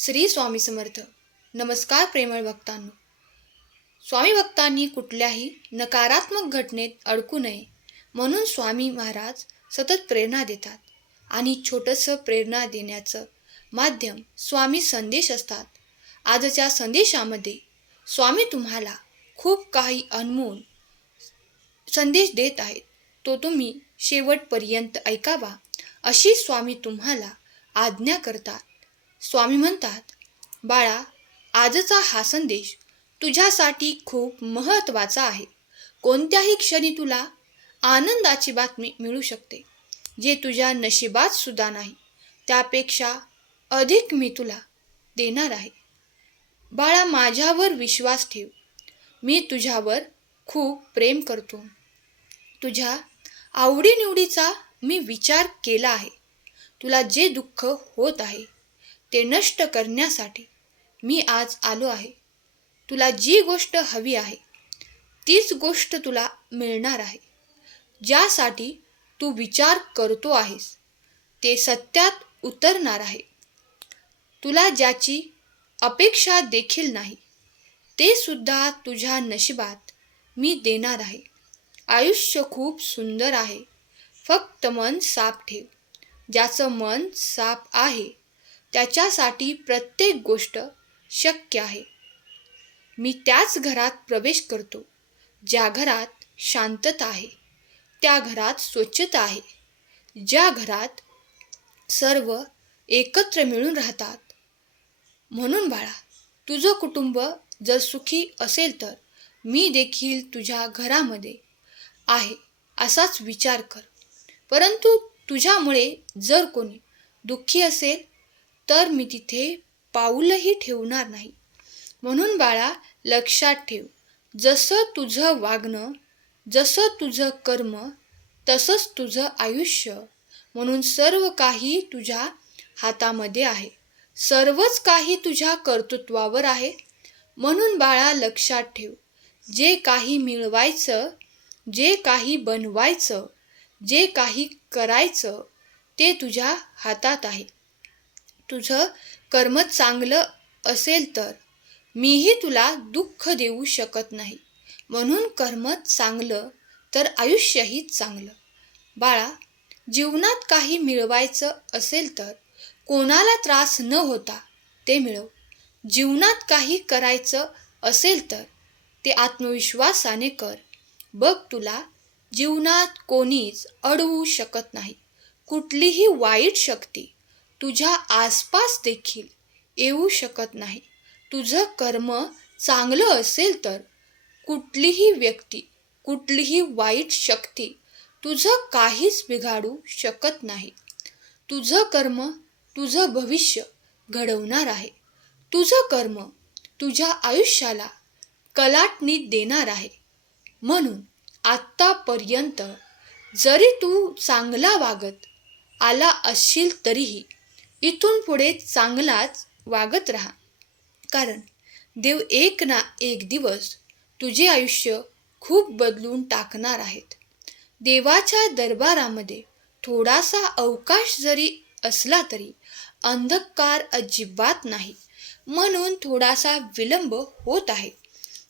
श्री स्वामी समर्थ. नमस्कार प्रेमळ भक्तांनो. स्वामी भक्तांनी कुठल्याही नकारात्मक घटनेत अडकू नये म्हणून स्वामी महाराज सतत प्रेरणा देतात आणि छोटंसं प्रेरणा देण्याचं माध्यम स्वामी संदेश असतात. आजच्या संदेशामध्ये स्वामी तुम्हाला खूप काही अनमोल संदेश देत आहेत. तो तुम्ही शेवटपर्यंत ऐकावा अशी स्वामी तुम्हाला आज्ञा करतात. स्वामी म्हणतात, बाळा, आजचा हा संदेश तुझ्यासाठी खूप महत्त्वाचा आहे. कोणत्याही क्षणी तुला आनंदाची बातमी मिळू शकते, जे तुझ्या नशिबात सुद्धा नाही. त्यापेक्षा अधिक मी तुला देणार आहे. बाळा, माझ्यावर विश्वास ठेव. मी तुझ्यावर खूप प्रेम करतो. तुझ्या आवडीनिवडीचा मी विचार केला आहे. तुला जे दुःख होत आहे ते नष्ट करण्यासाठी मी आज आलो आहे. तुला जी गोष्ट हवी आहे तीच गोष्ट तुला मिळणार आहे. ज्यासाठी तू विचार करतो आहेस ते सत्यात उतरणार आहे. तुला ज्याची अपेक्षा देखील नाही ते सुद्धा तुझ्या नशिबात मी देणार आहे. आयुष्य खूप सुंदर आहे. फक्त मन साफ ठेव. ज्याचं मन साफ आहे त्याच्यासाठी प्रत्येक गोष्ट शक्य आहे. मी त्याच घरात प्रवेश करतो ज्या घरात शांतता आहे, त्या घरात स्वच्छता आहे, ज्या घरात सर्व एकत्र मिळून राहतात. म्हणून बाळा, तुझं कुटुंब जर सुखी असेल तर मी देखील तुझ्या घरामध्ये आहे असाच विचार कर. परंतु तुझ्यामुळे जर कोणी दुःखी असेल तर मी तिथे पाऊलही ठेवणार नाही. म्हणून बाळा, लक्षात ठेव, जसं तुझं वागणं, जसं तुझं कर्म, तसंच तुझं आयुष्य. म्हणून सर्व काही तुझ्या हातामध्ये आहे. सर्वच काही तुझ्या कर्तृत्वावर आहे. म्हणून बाळा, लक्षात ठेव, जे काही मिळवायचं, जे काही बनवायचं, जे काही करायचं ते तुझ्या हातात आहे. तुझं कर्म चांगलं असेल तर मीही तुला दुःख देऊ शकत नाही. म्हणून कर्म चांगलं तर आयुष्यही चांगलं. बाळा, जीवनात काही मिळवायचं असेल तर कोणाला त्रास न होता ते मिळव. जीवनात काही करायचं असेल तर ते आत्मविश्वासाने कर. बघ, तुला जीवनात कोणीच अडवू शकत नाही. कुठलीही वाईट शक्ती तुझ्या आसपास देखील येऊ शकत नाही. तुझं कर्म चांगलं असेल तर कुठलीही व्यक्ती, कुठलीही वाईट शक्ती तुझं काहीच बिघाडू शकत नाही. तुझं कर्म तुझं भविष्य घडवणार आहे. तुझं कर्म तुझ्या आयुष्याला कलाटणी देणार आहे. म्हणून आत्तापर्यंत जरी तू चांगला वागत आला असशील तरीही इथून पुढे चांगलाच वागत राहा. कारण देव एक ना एक दिवस तुझे आयुष्य खूप बदलून टाकणार आहेत. देवाच्या दरबारामध्ये थोडासा अवकाश जरी असला तरी अंधकार अजिबात नाही. म्हणून थोडासा विलंब होत आहे,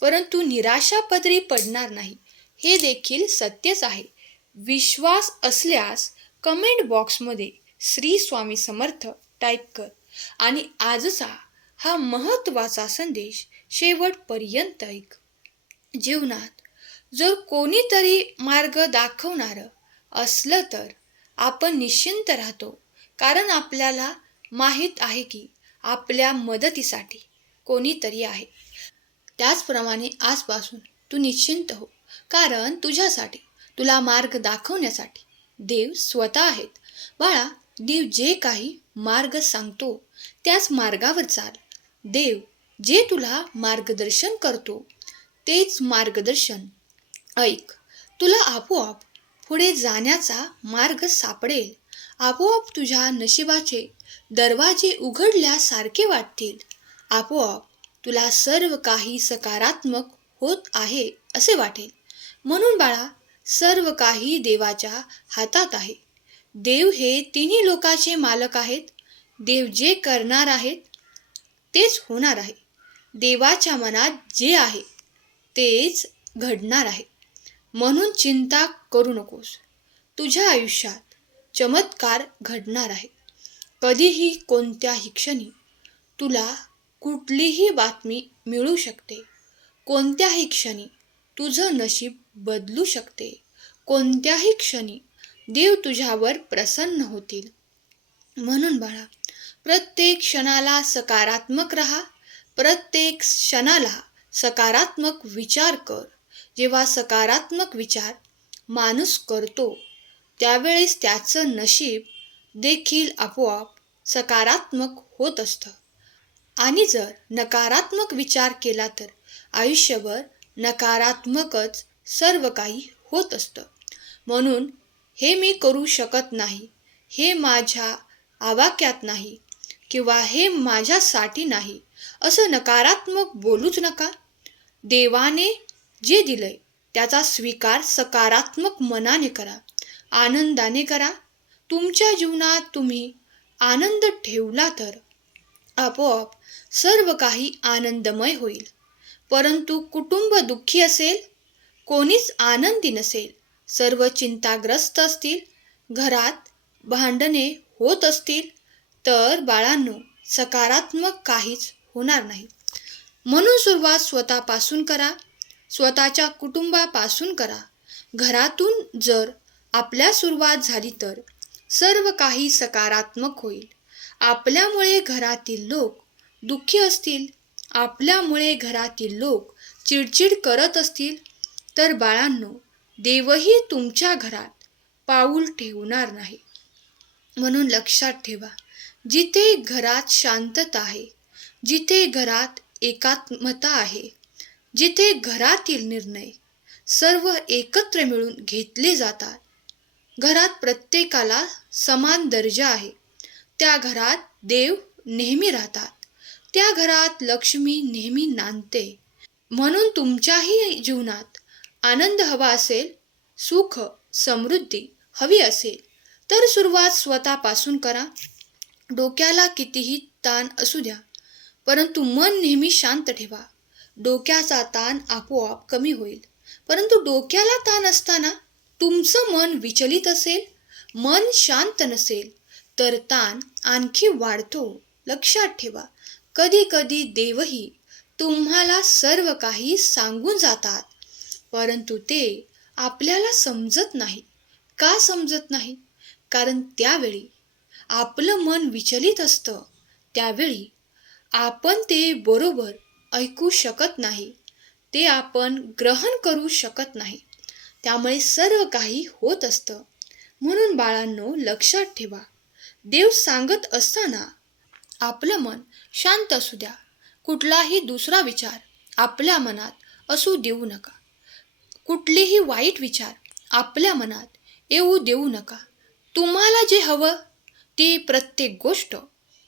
परंतु निराशा पदरी पडणार नाही हे देखील सत्यच आहे. विश्वास असल्यास कमेंट बॉक्समध्ये श्री स्वामी समर्थ टाईप कर आणि आजचा हा महत्त्वाचा संदेश शेवटपर्यंत ऐक. जीवनात जर कोणीतरी मार्ग दाखवणारं असलं तर आपण निश्चिंत राहतो. कारण आपल्याला माहीत आहे की आपल्या मदतीसाठी कोणीतरी आहे. त्याचप्रमाणे आजपासून तू निश्चिंत हो, कारण तुझ्यासाठी, तुला मार्ग दाखवण्यासाठी देव स्वतः आहेत. बाळा, देव जे काही मार्ग सांगतो त्याच मार्गावर चाल. देव जे तुला मार्गदर्शन करतो तेच मार्गदर्शन ऐक. तुला आपोआप पुढे जाण्याचा मार्ग सापडेल. आपोआप तुझ्या नशिबाचे दरवाजे उघडल्यासारखे वाटतील. आपोआप तुला सर्व काही सकारात्मक होत आहे असे वाटेल. म्हणून बाळा, सर्व काही देवाच्या हातात आहे. देव हे तिन्ही लोकाचे मालक आहेत. देव जे करणार आहेत तेच होणार आहे. देवाच्या मनात जे आहे तेच घडणार आहे. म्हणून चिंता करू नकोस. तुझ्या आयुष्यात चमत्कार घडणार आहे. कधीही कोणत्याही क्षणी तुला कुठलीही बातमी मिळू शकते. कोणत्याही क्षणी तुझं नशीब बदलू शकते. कोणत्याही क्षणी देव तुझ्यावर प्रसन्न होतील. म्हणून बाळा, प्रत्येक क्षणाला सकारात्मक राहा. प्रत्येक क्षणाला सकारात्मक विचार कर. जेव्हा सकारात्मक विचार माणूस करतो त्यावेळेस त्याचं नशीब देखील आपोआप सकारात्मक होत असतं. आणि जर नकारात्मक विचार केला तर आयुष्यभर नकारात्मकच सर्व काही होत असतं. म्हणून हे मी करू शकत नाही, हे माझ्या आवाक्यात नाही किंवा हे माझ्यासाठी नाही असं नकारात्मक बोलूच नका. देवाने जे दिलंय त्याचा स्वीकार सकारात्मक मनाने करा, आनंदाने करा. तुमच्या जीवनात तुम्ही आनंद ठेवला तर आपोआप सर्व काही आनंदमय होईल. परंतु कुटुंब दुःखी असेल, कोणीच आनंदी नसेल, सर्व चिंताग्रस्त असतील, घरात भांडणे होत असतील तर बाळांनो, सकारात्मक काहीच होणार नाही. म्हणून सुरुवात स्वतःपासून करा, स्वतःच्या कुटुंबापासून करा. घरातून जर आपल्या सुरुवात झाली तर सर्व काही सकारात्मक होईल. आपल्यामुळे घरातील लोक दुःखी असतील, आपल्यामुळे घरातील लोक चिडचिड करत असतील तर बाळांनो, देवही तुमच्या घरात पाऊल ठेवणार नाही. म्हणून लक्षात ठेवा, जिथे घरात शांतता आहे, जिथे घरात एकात्मता आहे, जिथे घरातील निर्णय सर्व एकत्र मिळून घेतले जातात, घरात प्रत्येकाला समान दर्जा आहे, त्या घरात देव नेहमी राहतात. त्या घरात लक्ष्मी नेहमी नांदते. म्हणून तुमच्याही जीवनात आनंद हवा असेल, सुख समृद्धी हवी असेल तर सुरुवात स्वतःपासून करा. डोक्याला कितीही ताण असू द्या, परंतु मन नेहमी शांत ठेवा. डोक्याचा ताण आपोआप कमी होईल. परंतु डोक्याला ताण असताना तुमचं मन विचलित असेल, मन शांत नसेल तर ताण आणखी वाढतो. लक्षात ठेवा, कधी कधी देवही तुम्हाला सर्व काही सांगून जातात, परंतु ते आपल्याला समजत नाही. का समजत नाही? कारण त्यावेळी आपलं मन विचलित असतं. त्यावेळी आपण ते बरोबर ऐकू शकत नाही, ते आपण ग्रहण करू शकत नाही. त्यामुळे सर्व काही होत असतं. म्हणून बाळांनो, लक्षात ठेवा, देव सांगत असताना आपलं मन शांत असू द्या. कुठलाही दुसरा विचार आपल्या मनात असू देऊ नका. कुठलेही वाईट विचार आपल्या मनात येऊ देऊ नका. तुम्हाला जे हवं ती प्रत्येक गोष्ट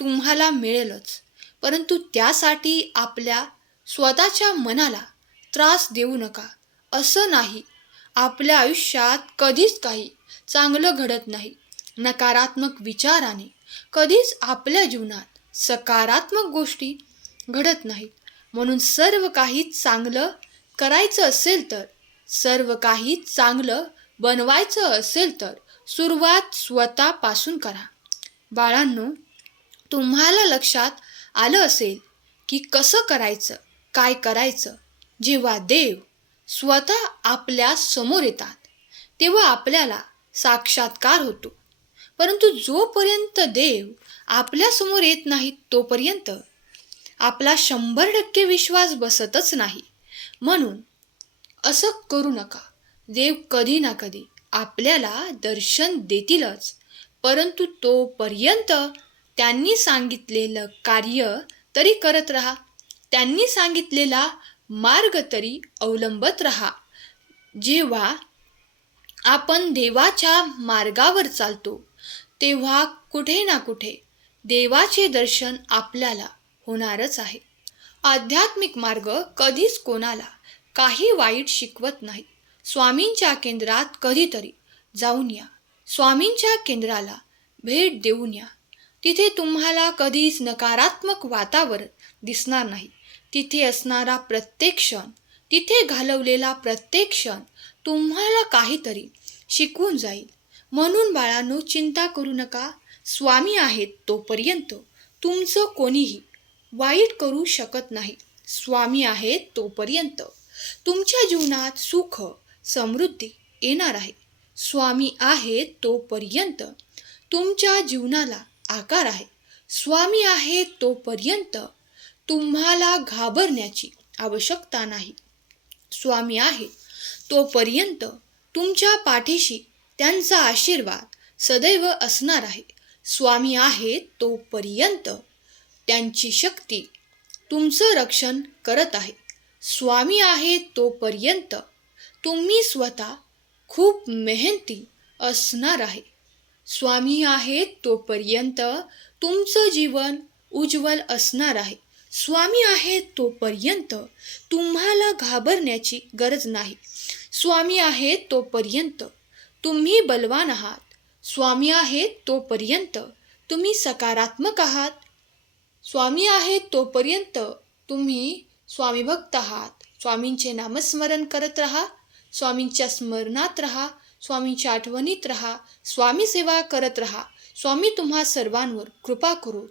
तुम्हाला मिळेलच, परंतु त्यासाठी आपल्या स्वतःच्या मनाला त्रास देऊ नका. असं नाही, आपल्या आयुष्यात कधीच काही चांगलं घडत नाही. नकारात्मक विचाराने कधीच आपल्या जीवनात सकारात्मक गोष्टी घडत नाहीत. म्हणून सर्व काही चांगलं करायचं असेल तर, सर्व काही चांगलं बनवायचं असेल तर सुरुवात स्वतःपासून करा. बाळांनो, तुम्हाला लक्षात आलं असेल की कसं करायचं, काय करायचं. जेव्हा देव स्वतः आपल्या समोर येतात तेव्हा आपल्याला साक्षात्कार होतो. परंतु जोपर्यंत देव आपल्या समोर येत नाहीत तोपर्यंत आपला 100% विश्वास बसतच नाही. म्हणून असं करू नका. देव कधी ना कधी आपल्याला दर्शन देतीलच, परंतु तोपर्यंत त्यांनी सांगितलेलं कार्य तरी करत राहा. त्यांनी सांगितलेला मार्ग तरी अवलंबत राहा. जेव्हा आपण देवाच्या मार्गावर चालतो तेव्हा कुठे ना कुठे देवाचे दर्शन आपल्याला होणारच आहे. आध्यात्मिक मार्ग कधीच कोणाला काही वाईट शिकवत नाही. स्वामींच्या केंद्रात कधीतरी जाऊन या. स्वामींच्या केंद्राला भेट देऊन या. तिथे तुम्हाला कधीच नकारात्मक वातावरण दिसणार नाही. तिथे असणारा प्रत्येक क्षण, तिथे घालवलेला प्रत्येक क्षण तुम्हाला काहीतरी शिकवून जाईल. म्हणून बाळांनो, चिंता करू नका. स्वामी आहेत तोपर्यंत तुमचं कोणीही वाईट करू शकत नाही. स्वामी आहेत तोपर्यंत तुमच्या जीवनात सुख समृद्धी येणार आहे. स्वामी आहेत तोपर्यंत तुमच्या जीवनाला आकार आहे. स्वामी आहेत तोपर्यंत तुम्हाला घाबरण्याची आवश्यकता नाही. स्वामी आहेत तोपर्यंत तुमच्या पाठीशी त्यांचा आशीर्वाद सदैव असणार आहे. स्वामी आहेत तोपर्यंत त्यांची शक्ती तुमचं रक्षण करत आहे. स्वामी आहेत तोपर्यंत तुम्ही स्वतः खूप मेहनती असणार आहे. स्वामी आहेत तोपर्यंत तुमचं जीवन उज्ज्वल असणार आहे. स्वामी आहेत तोपर्यंत तुम्हाला घाबरण्याची गरज नाही. स्वामी आहेत तोपर्यंत तुम्ही बलवान आहात. स्वामी आहेत तोपर्यंत तुम्ही सकारात्मक आहात. स्वामी आहेत तोपर्यंत तुम्ही स्वामी भक्त आहात. स्वामींचे नामस्मरण करत राहा. स्वामींच्या स्मरणात राहा. स्वामींच्या आठवणीत राहा. स्वामी सेवा करत राहा. स्वामी तुम्हा सर्वांवर कृपा करोत.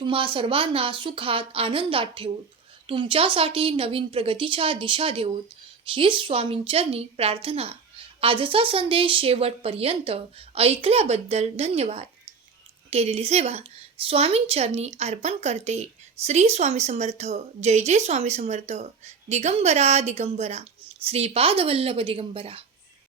तुम्हा सर्वांना सुखात आनंदात ठेवूत. तुमच्यासाठी नवीन प्रगतीच्या दिशा देऊत. हीच स्वामींचरणी प्रार्थना. आजचा संदेश शेवटपर्यंत ऐकल्याबद्दल धन्यवाद. केलेली सेवा स्वामींचरणी अर्पण करते. श्री स्वामी समर्थ. जय जय स्वामी समर्थ. दिगंबरा दिगंबरा. श्रीपाद वल्लभ दिगंबरा.